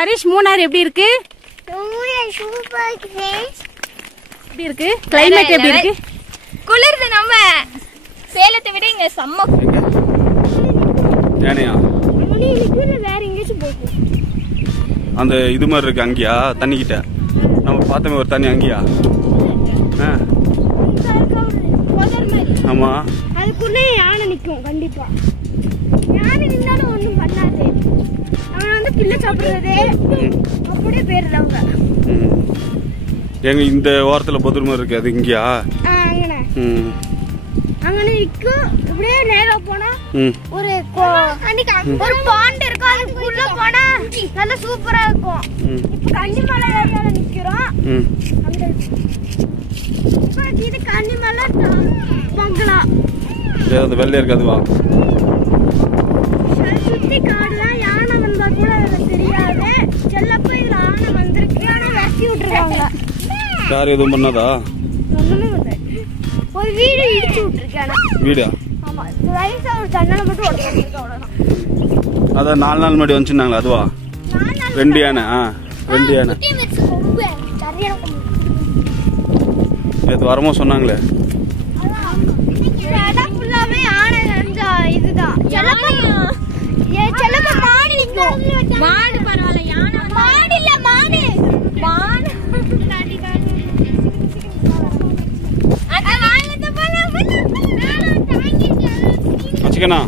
ஹரிஷ் மூணார் எப்படி இருக்கு? எப்படி இருக்கு? கிளைமேட் எப்படி இருக்கு? குளிர்து. நம்ம சேலத்தை விட இங்க செம்ம. ஏனையா வேற எங்கேயும் போகும். அந்த இது மாதிரி இருக்கு அங்கேயா தண்ணிக்கிட்ட நம்ம பார்த்தோமே ஒரு தண்ணி அங்கேயா? ஆமா அதுக்குள்ளே யானை நிற்கும். கண்டிப்பா யானை நின்னாலும் ஒன்றும் பண்ணாது. அவன் வந்து பிள்ளை சாப்பிடுறது அப்படியே போயிடுறாங்க. எங்க இந்த ஓரத்துல பொதுமை இருக்கு அது இங்கயா? அங்கே நிற்கும். இப்படியே நேரா போனா ஒரு பாண்ட் இருக்கும். அதுக்குள்ள போனா நல்லா சூப்பரா இருக்கும். இப்ப கன்னிமலை ஏரியால நிக்கிறோம். இது கன்னிமலை பங்களா. அது வெள்ளையா இருக்கு அதுவா? சுத்தி காடுதான். யானை வந்தா கூட தெரியாது. செல்லப்ப இதுல யானை வந்திருக்கு. ஆனா வெட்டி விட்டுருக்காங்க. யார் எதுவும் பண்ணாதா? ஒரு வீடு இடிச்சு விட்டுருக்காங்க. வீடா? ஆமா. ரைஸா ஒரு ஜன்னலை மட்டும் உடைச்சிருக்கு. அவ்வளவுதான். அதான் 4 நாள் முன்னாடி வந்துச்சுனாங்களா அதுவா? 2 யானை. 2 யானை நேற்று வரமோ சொன்னாங்களே. அச்சிக்கண்ணா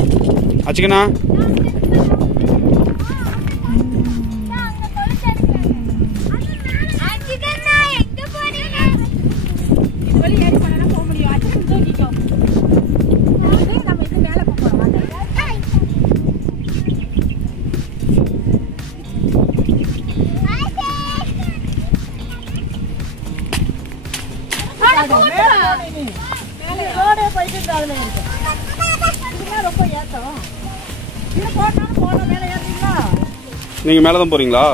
அச்சிக்கண்ணா நீங்க மேலதான் போறீங்களா?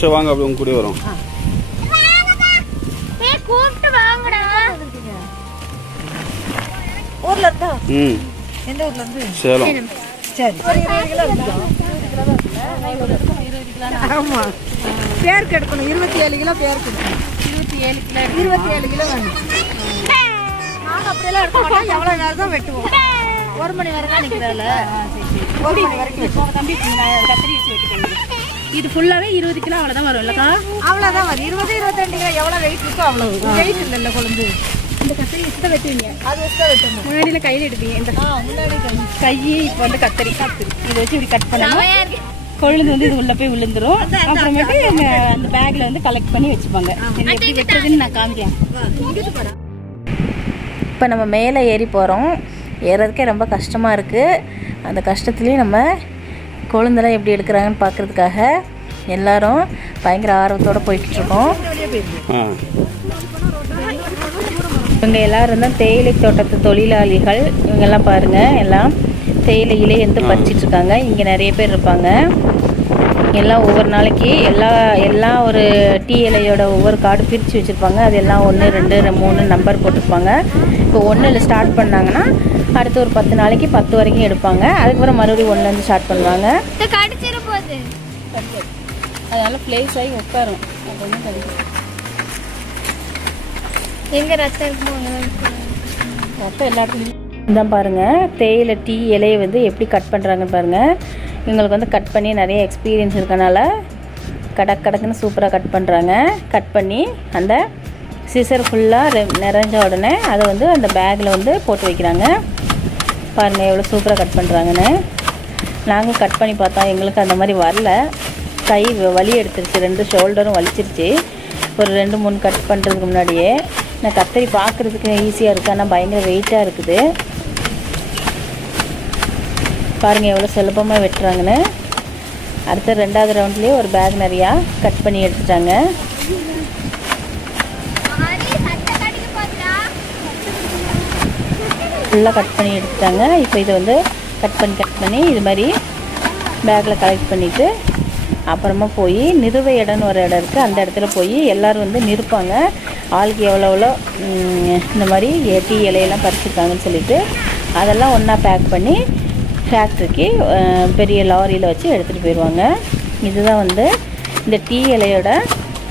சரி வாங்க அப்படி உங்க கூட வரோம். எந்த ஊர்ல இருந்து? சேலம். சரி ஒரு 20 கிலோ இருக்கும். ஆமா பேருக்கு எடுக்கணும். 27 கிலோ பேருக்கு எடுக்கணும். 27 கிலோ வேணும். நாங்க அப்படியெல்லாம் எடுக்க மாட்டோம். எவ்வளவு நேரம் தான் வெட்டுவோம். 1 மணி வரை தான் நிக்கிறதுல. 1 மணி வரைக்கும் தம்பி கத்திரி வச்சு வெட்டிக்கோங்க. இது ஃபுல்லாவே 20 கிலோ அவ்வளவுதான் வரும் இல்லக்கா? அவ்வளவுதான் வரும். 20-22 கிலோ எவ்வளவு வெயிட் இருக்கோ அவ்வளவு வெயிட் இல்ல கொழுந்து. இந்த கத்திரி வச்சு தான் வெட்டுவீங்க? அது வச்சு தான் வெட்டணும். முன்னாடியில கையில எடுப்பீங்க. இந்த முன்னாடி கை இப்போ வந்து கத்திரி இதை வச்சு இப்படி கட் பண்ணணும். கொழுந்து வந்து இது உள்ள போய் விழுந்துரும். அப்புறமேட்டு அந்த பேக்ல வந்து கலெக்ட் பண்ணி வச்சுப்பாங்க. எப்படி வெட்டுறதுன்னு நான் காமிக்கிறேன். இப்போ நம்ம மேலே ஏறி போகிறோம். ஏறதுக்கே ரொம்ப கஷ்டமாக இருக்குது. அந்த கஷ்டத்துலேயும் நம்ம கொழுந்தெல்லாம் எப்படி எடுக்கிறாங்கன்னு பார்க்குறதுக்காக எல்லோரும் பயங்கர ஆர்வத்தோடு போய்கிட்டுருக்கோம். இவங்க எல்லோரும் தான் தேயிலை தோட்டத்து தொழிலாளிகள். இவங்கெல்லாம் பாருங்கள், எல்லாம் தேயிலை இலை வந்து பறிச்சிட்ருக்காங்க. இங்கே நிறைய பேர் இருப்பாங்க. எல்லாம் ஒவ்வொரு நாளைக்கு எல்லா ஒரு டீ இலையோட ஒவ்வொரு கார்டு பிரித்து வச்சுருப்பாங்க. அது எல்லாம் 1 2 3 நம்பர் போட்டிருப்பாங்க. இப்போ 1ல் ஸ்டார்ட் பண்ணாங்கன்னா அடுத்து ஒரு 10 நாளைக்கு 10 வரைக்கும் எடுப்பாங்க. அதுக்கப்புறம் மறுபடியும் 1லேருந்து ஸ்டார்ட் பண்ணுவாங்க. அதனால் ப்ளேஸ் ஆகி உட்காரும். அப்படின்னு கிடைக்கும். எங்க ரத்தம் ரத்தம் எல்லா இடத்துலையும் தான் பாருங்கள். தேயிலை டீ இலையை வந்து எப்படி கட் பண்ணுறாங்கன்னு பாருங்கள். இவங்களுக்கு வந்து கட் பண்ணி நிறைய எக்ஸ்பீரியன்ஸ் இருக்கனால கடக்குன்னு சூப்பராக கட் பண்ணுறாங்க. கட் பண்ணி அந்த சிசர் ஃபுல்லாக நிறைஞ்ச உடனே அதை வந்து அந்த பேக்கில் வந்து போட்டு வைக்கிறாங்க. பாருங்கள் எவ்வளோ சூப்பராக கட் பண்ணுறாங்கன்னு. நாங்கள் கட் பண்ணி பார்த்தோம். எங்களுக்கு அந்த மாதிரி வரல. கை வலி எடுத்துருச்சு. 2 ஷோல்டரும் வலிச்சிருச்சு. ஒரு 2-3 கட் பண்ணுறதுக்கு முன்னாடியே. நான் கத்திரி பார்க்குறதுக்கு ஈஸியாக இருக்குது, ஆனால் பயங்கர வெயிட்டாக இருக்குது. பாருங்கள் எவ்வளோ சுலபமாக வெட்டுறாங்கன்னு. அடுத்த 2வது ரவுண்ட்லேயே ஒரு பேக் நிறையா கட் பண்ணி எடுத்துட்டாங்க. ஃபுல்லாக கட் பண்ணி எடுத்துட்டாங்க. இப்போ இதை வந்து கட் பண்ணி இது மாதிரி பேக்கில் கலெக்ட் பண்ணிவிட்டு அப்புறமா போய் நிறுவை இடம்னு ஒரு இடம் இருக்குது. அந்த இடத்துல போய் எல்லோரும் வந்து நிற்பாங்க. ஆளுக்கு எவ்வளோ இந்த மாதிரி டீ இலையெல்லாம் பறிச்சிருக்காங்கன்னு சொல்லிட்டு அதெல்லாம் ஒன்றா பேக் பண்ணி ஃபேக்ட்ரிக்கு பெரிய லாரியில் வச்சு எடுத்துகிட்டு போயிடுவாங்க. இதுதான் வந்து இந்த டீ இலையோட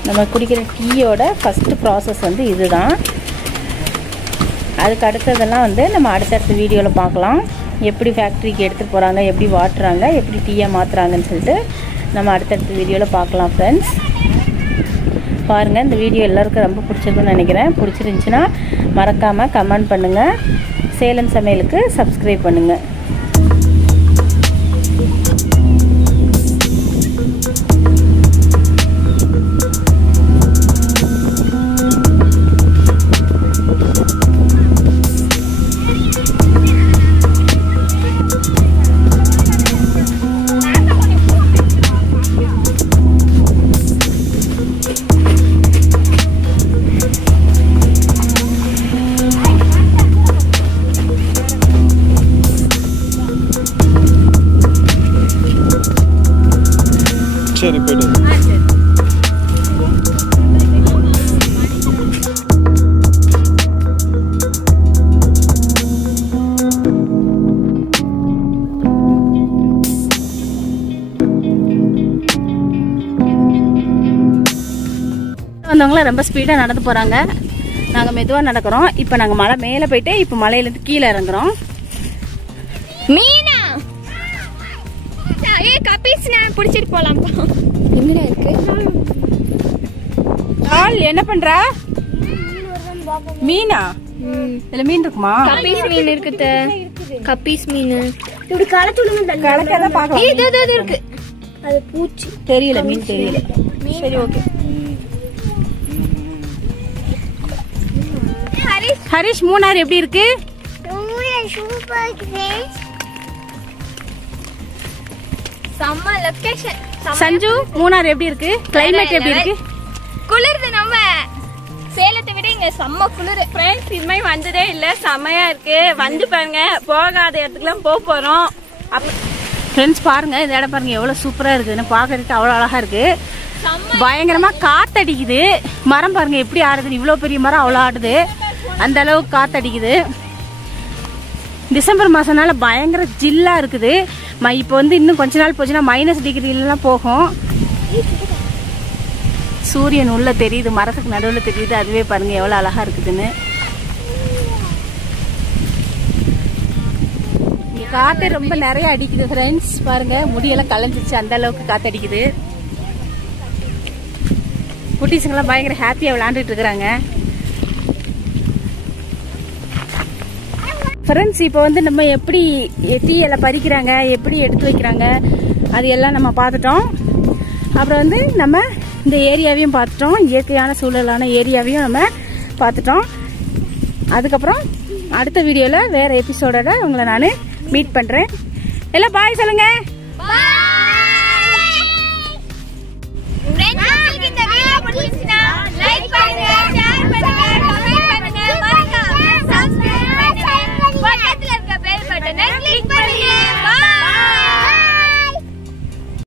நம்ம குடிக்கிற டீயோட ஃபஸ்ட்டு ப்ராசஸ் வந்து இதுதான். அதுக்கு அடுத்ததெல்லாம் வந்து நம்ம அடுத்தடுத்த வீடியோவில் பார்க்கலாம். எப்படி ஃபேக்ட்ரிக்கு எடுத்துகிட்டு போகிறாங்க, எப்படி வாட்டுறாங்க, எப்படி டீயாக மாற்றுறாங்கன்னு சொல்லிட்டு நம்ம அடுத்தடுத்த வீடியோவில் பார்க்கலாம் ஃப்ரெண்ட்ஸ். பாருங்கள், இந்த வீடியோ எல்லாருக்கும் ரொம்ப பிடிச்சிருக்குன்னு நினைக்கிறேன். பிடிச்சிருந்துச்சின்னா மறக்காமல் கமெண்ட் பண்ணுங்கள். சேலம் சமையலுக்கு சப்ஸ்கிரைப் பண்ணுங்கள். சரி, போய்ட்டு வந்தவங்களாம் ரொம்ப ஸ்பீடாக நடந்து போகிறாங்க. நாங்கள் மெதுவாக நடக்கிறோம். இப்போ நாங்கள் மலை மேலே போயிட்டு இப்போ மலையிலேருந்து கீழே இறங்குறோம். மீனா பிடிச்சிட்டு போலாம். எங்கடா இருக்கு என்ன பண்ற? மீனா? இதுல மீன் இருக்குமா? கப்பீஸ் மீன் இருக்குது. கப்பீஸ் மீன் இப்படி கலத்துடுங்க. கலக்கதான் பார்க்கலாம். இது இருக்கு. அது பூச்சி தெரியல, மீன் தெரியல. சரி, ஓகே. ஹரிஷ், மூணார் எப்படி இருக்கு? செம்ம லொகேஷன். சஞ்சு, மூணார் எப்படி இருக்கு? கிளைமேட் எப்படி இருக்கு? குளிர்து. நம்ம சேலத்தை விட இங்க செம்ம குளிர். ஃப்ரெண்ட்ஸ், இது மாதிரி வந்ததே இல்ல, செம்மையா இருக்கு. வந்து பாருங்க, போகாத இடத்துக்குலாம் போறோம். ஃப்ரெண்ட்ஸ் பாருங்க, இந்த இடம் பாருங்க எவ்வளவு சூப்பரா இருக்குன்னு. பாக்குறதுக்கு அவ்வளவு அழகா இருக்கு. பயங்கரமா காத்தடிக்குது. மரம் பாருங்க எப்படி ஆடுது. இவ்வளவு பெரிய மரம் அவ்வளவு ஆடுது. அந்த அளவுக்கு காத்தடிக்குது. டிசம்பர் மாசம்னால பயங்கர ஜில்லா இருக்குது. இப்போ வந்து இன்னும் கொஞ்ச நாள் போச்சுன்னா -டிகிரிலாம் போகும். சூரியன் உள்ள தெரியுது, மரத்துக்கு நடுவில் தெரியுது. அதுவே பாருங்க எவ்வளவு அழகா இருக்குதுன்னு. இங்க காத்து ரொம்ப நிறைய அடிக்குது ஃப்ரெண்ட்ஸ். பாருங்க, முடியெல்லாம் கலைஞ்சிச்சு, அந்த அளவுக்கு காத்தடிக்குது. குட்டீஸுங்கெல்லாம் பயங்கர ஹாப்பியா விளையாண்டுட்டு இருக்கிறாங்க. ஃப்ரெண்ட்ஸ், இப்போ வந்து நம்ம எப்படி டீ எல்லாம் பறிக்கிறாங்க, எப்படி எடுத்து வைக்கிறாங்க, அது எல்லாம் நம்ம பார்த்துட்டோம். அப்புறம் வந்து நம்ம இந்த ஏரியாவையும் பார்த்துட்டோம். இயற்கையான சூழலான ஏரியாவையும் நம்ம பார்த்துட்டோம். அதுக்கப்புறம் அடுத்த வீடியோவில் வேற எபிசோடோட உங்களை நான் மீட் பண்ணுறேன். எல்லாம் பாய் சொல்லுங்க.